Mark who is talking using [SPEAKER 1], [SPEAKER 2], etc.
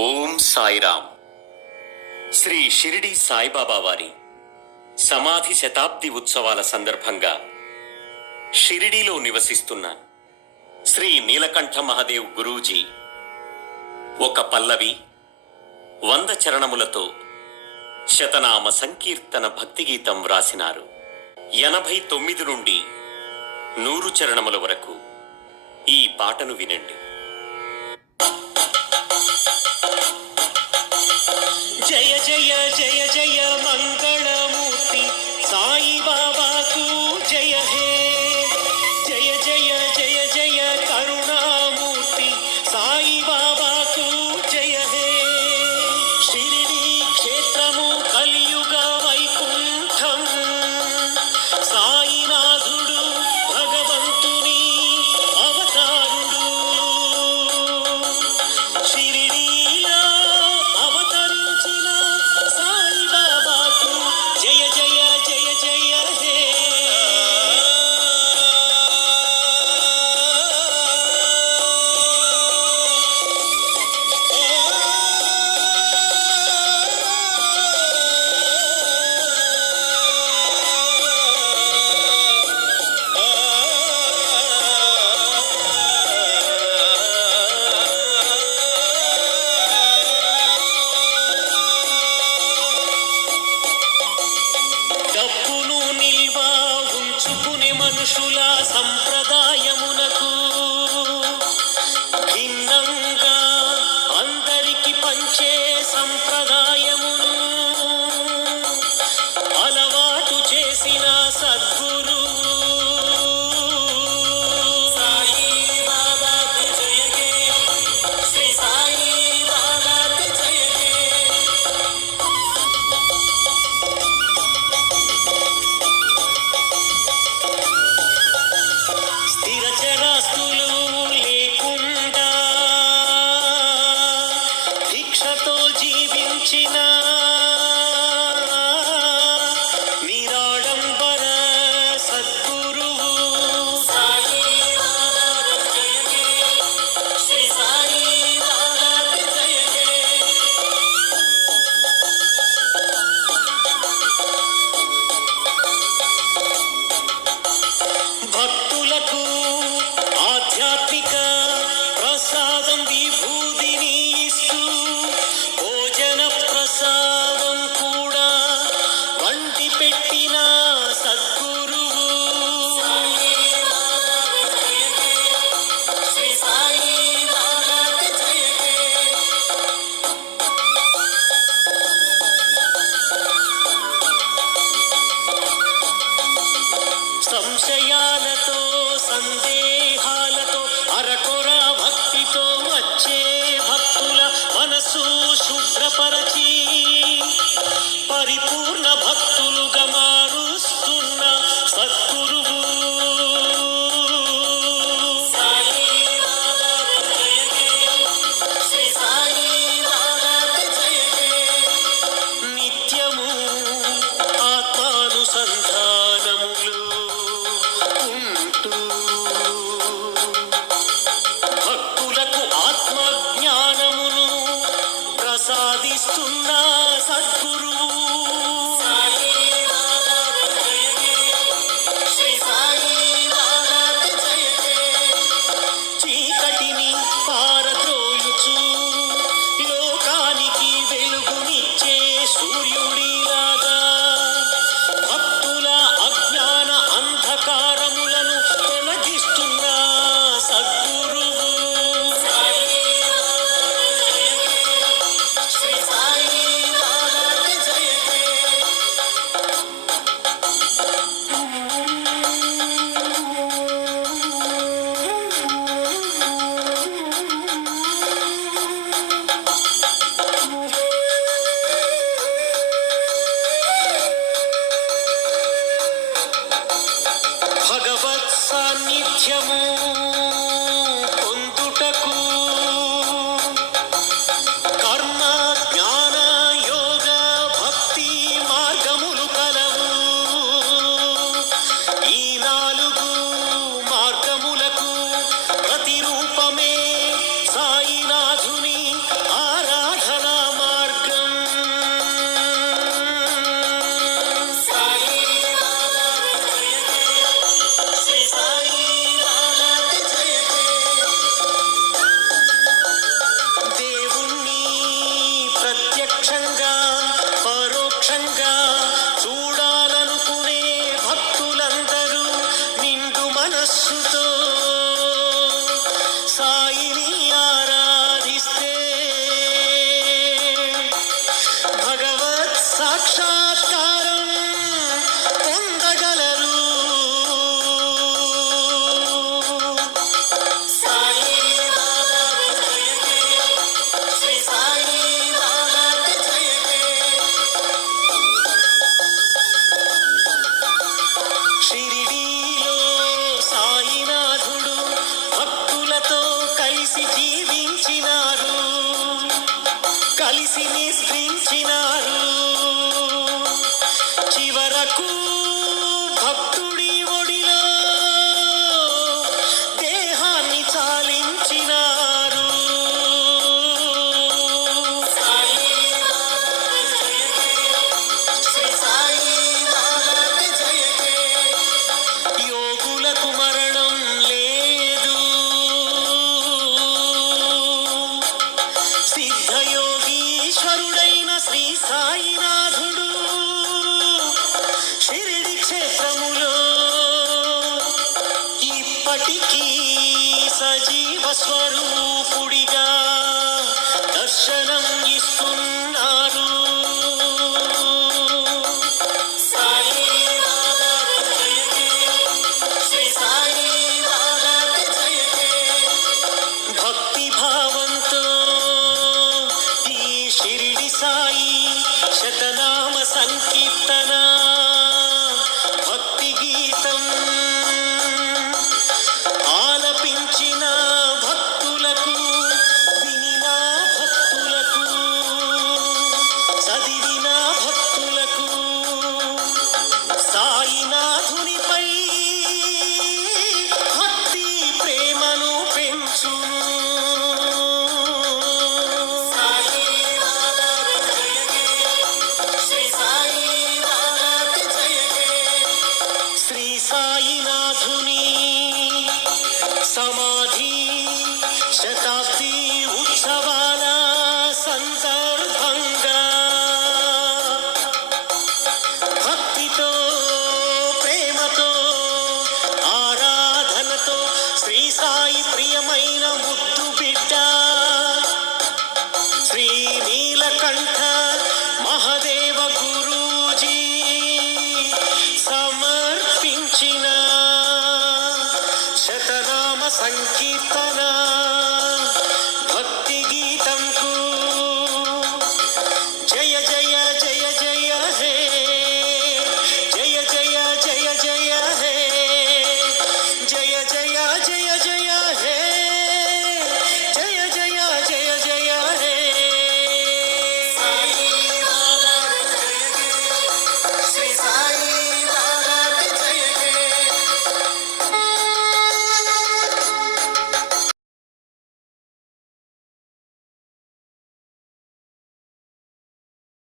[SPEAKER 1] ఓం సాయిరామ్. శ్రీ షిరిడి సాయిబాబా వారి సమాధి శతాబ్ది ఉత్సవాల సందర్భంగా షిరిడిలో నివసిస్తున్న శ్రీ నీలకంఠ మహదేవ్ గురూజీ ఒక పల్లవి వంద చరణములతో శతనామ సంకీర్తన భక్తిగీతం వ్రాసినారు. ఎనభై తొమ్మిది నుండి నూరు చరణముల వరకు ఈ పాటను వినండి.
[SPEAKER 2] जय जय ఋషుల సంప్రదాయమునకు सन्धा ప్రత్యక్షంగా పరోక్షంగా చూడాలనుకునే భక్తులందరూ నిండు మనస్సుతో సాయిని ఆరాధిస్తే. భగవత్ సాక్షాత్కారం మనిషిని సృష్టించినారు చివరకు ఎప్పటికీ సజీవ స్వరూపుడిగా. శతాబ్ది ఉత్సవాల సందర్భంగా భక్తితో ప్రేమతో ఆరాధనతో శ్రీ సాయి ప్రియమైన ముద్దు బిడ్డ శ్రీ నీలకంఠ